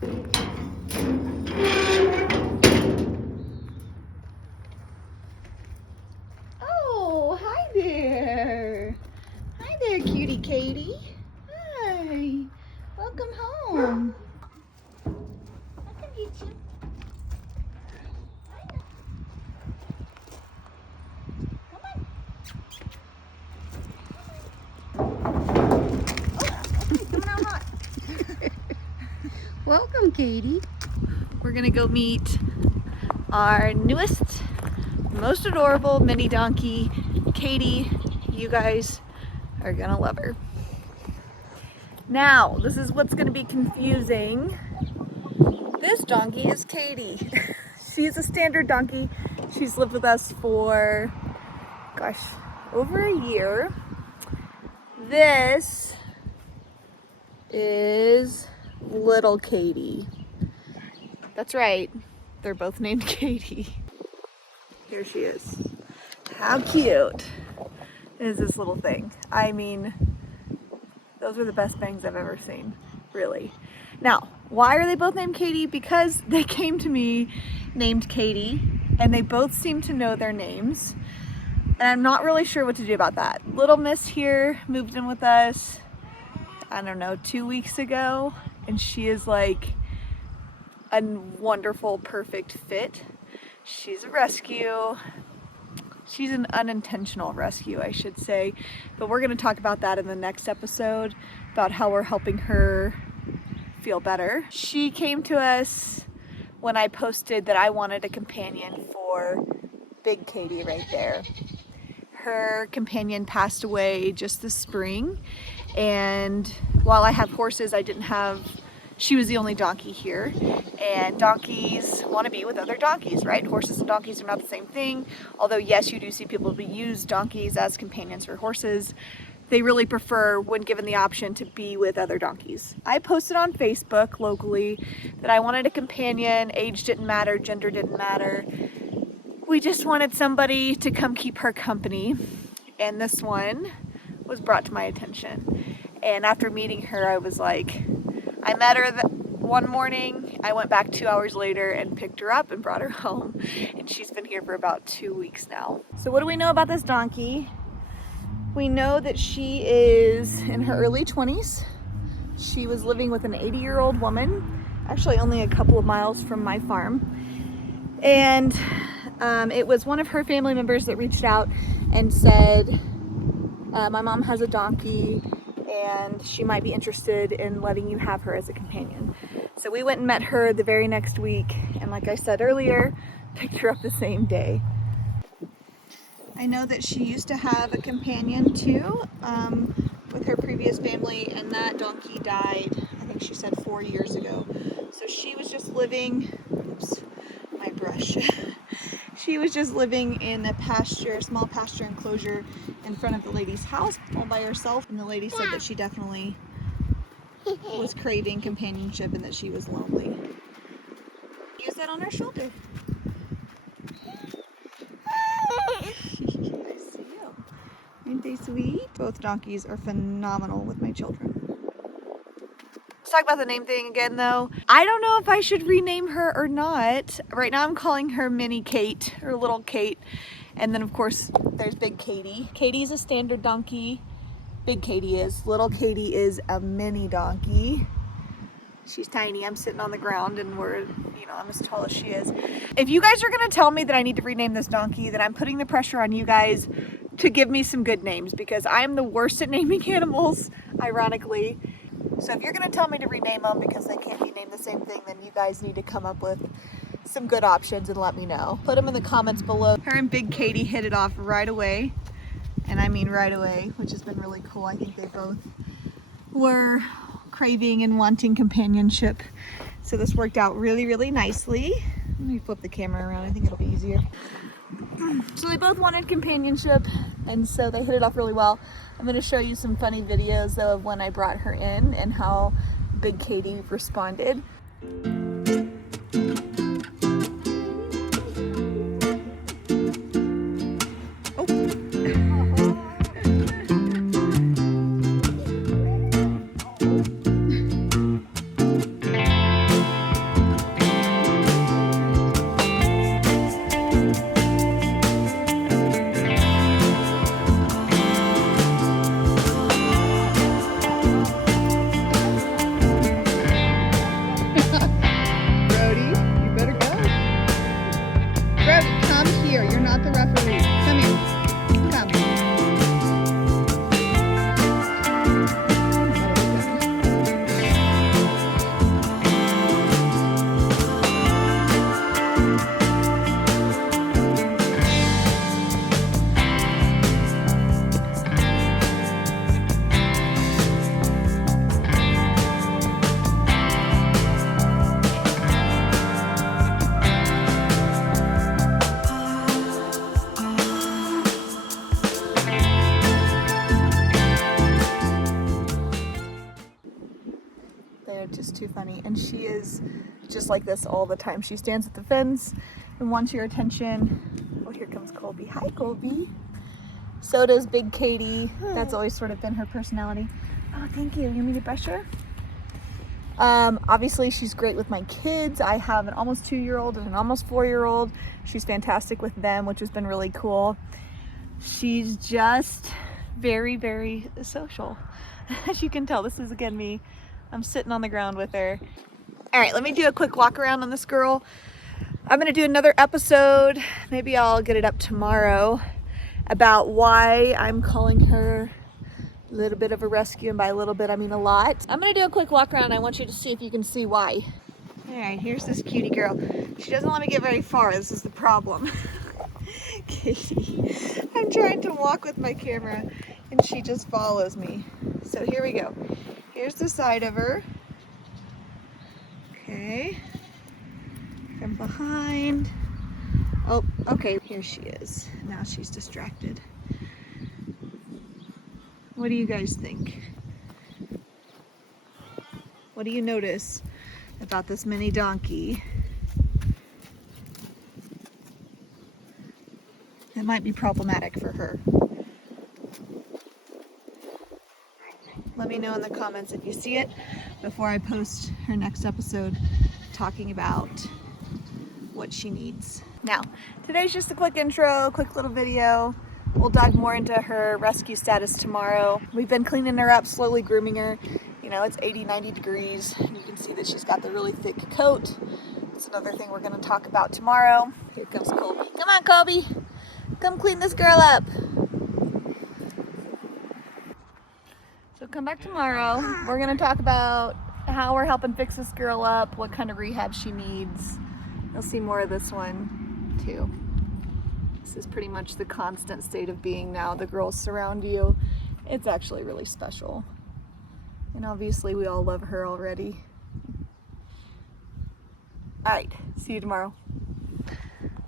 Oh, hi there. Hi there, cutie Katie. Hi. Welcome home. I can get you. Welcome, Katie. We're gonna go meet our newest, most adorable mini donkey, Katie. You guys are gonna love her. Now, this is what's gonna be confusing. This donkey is Katie. She's a standard donkey. She's lived with us for, gosh, over a year. This is little Katie. That's right, they're both named Katie. Here she is. How cute is this little thing? I mean, those are the best bangs I've ever seen, really. Now, why are they both named Katie? Because they came to me named Katie, and they both seem to know their names. And I'm not really sure what to do about that. Little Miss here moved in with us, I don't know, 2 weeks ago, and she is like a wonderful, perfect fit. She's a rescue. She's an unintentional rescue, I should say, but we're going to talk about that in the next episode, about how we're helping her feel better. She came to us when I posted that I wanted a companion for Big Katie right there. Her companion passed away just this spring, and while I have horses, she was the only donkey here, and donkeys want to be with other donkeys, right? Horses and donkeys are not the same thing, although yes, you do see people use donkeys as companions for horses. They really prefer, when given the option, to be with other donkeys. I posted on Facebook locally that I wanted a companion. Age didn't matter, gender didn't matter. We just wanted somebody to come keep her company, and this one was brought to my attention. And after meeting her, I was like, I met her one morning, I went back 2 hours later and picked her up and brought her home, and she's been here for about 2 weeks now. So what do we know about this donkey? We know that she is in her early 20s. She was living with an 80-year-old woman, actually only a couple of miles from my farm. And it was one of her family members that reached out and said, my mom has a donkey and she might be interested in letting you have her as a companion. So we went and met her the very next week, and like I said earlier, picked her up the same day. I know that she used to have a companion too, with her previous family, and that donkey died, I think she said 4 years ago. So she was just living, oops, my brush. She was just living in a pasture, small pasture enclosure in front of the lady's house all by herself, and the lady said that she definitely was craving companionship and that she was lonely. Use that on her shoulder. I see you. Aren't they sweet? Both donkeys are phenomenal with my children. Let's talk about the name thing again though. I don't know if I should rename her or not. Right now I'm calling her Mini Kate, or Little Kate. And then of course there's Big Katie. Katie's a standard donkey. Big Katie is. Little Katie is a mini donkey. She's tiny. I'm sitting on the ground and I'm as tall as she is. If you guys are gonna tell me that I need to rename this donkey, then I'm putting the pressure on you guys to give me some good names, because I am the worst at naming animals, ironically. So if you're gonna tell me to rename them because they can't be named the same thing, then you guys need to come up with some good options and let me know. Put them in the comments below. Her and Big Katie hit it off right away. And I mean right away, which has been really cool. I think they both were craving and wanting companionship. So this worked out really, really nicely. Let me flip the camera around. I think it'll be easier. So they both wanted companionship, and so they hit it off really well. I'm going to show you some funny videos though of when I brought her in and how Big Katie responded. and she is just like this all the time. She stands at the fence and wants your attention. Oh, here comes Colby. Hi, Colby. So does Big Katie. That's always sort of been her personality. Oh, thank you. You want me to brush her? Obviously she's great with my kids. I have an almost 2-year-old and an almost 4-year-old. She's fantastic with them, which has been really cool. She's just very, very social. As you can tell, this is again me. I'm sitting on the ground with her. All right, let me do a quick walk around on this girl. I'm gonna do another episode, maybe I'll get it up tomorrow, about why I'm calling her a little bit of a rescue, and by a little bit I mean a lot. I'm gonna do a quick walk around. I want you to see if you can see why. All right, here's this cutie girl. She doesn't let me get very far. This is the problem. Katie, I'm trying to walk with my camera and she just follows me. So here we go. Here's the side of her. Okay. From behind. Oh, okay, here she is. Now she's distracted. What do you guys think? What do you notice about this mini donkey? It might be problematic for her. Let me know in the comments if you see it before I post her next episode talking about what she needs. Now, today's just a quick intro, quick little video. We'll dive more into her rescue status tomorrow. We've been cleaning her up, slowly grooming her. You know, it's 80, 90 degrees. And you can see that she's got the really thick coat. That's another thing we're gonna talk about tomorrow. Here comes Colby. Come on, Colby. Come clean this girl up. So come back tomorrow. We're gonna talk about how we're helping fix this girl up, what kind of rehab she needs. You'll see more of this one too. This is pretty much the constant state of being now. The girls surround you. It's actually really special. And obviously we all love her already. All right, see you tomorrow.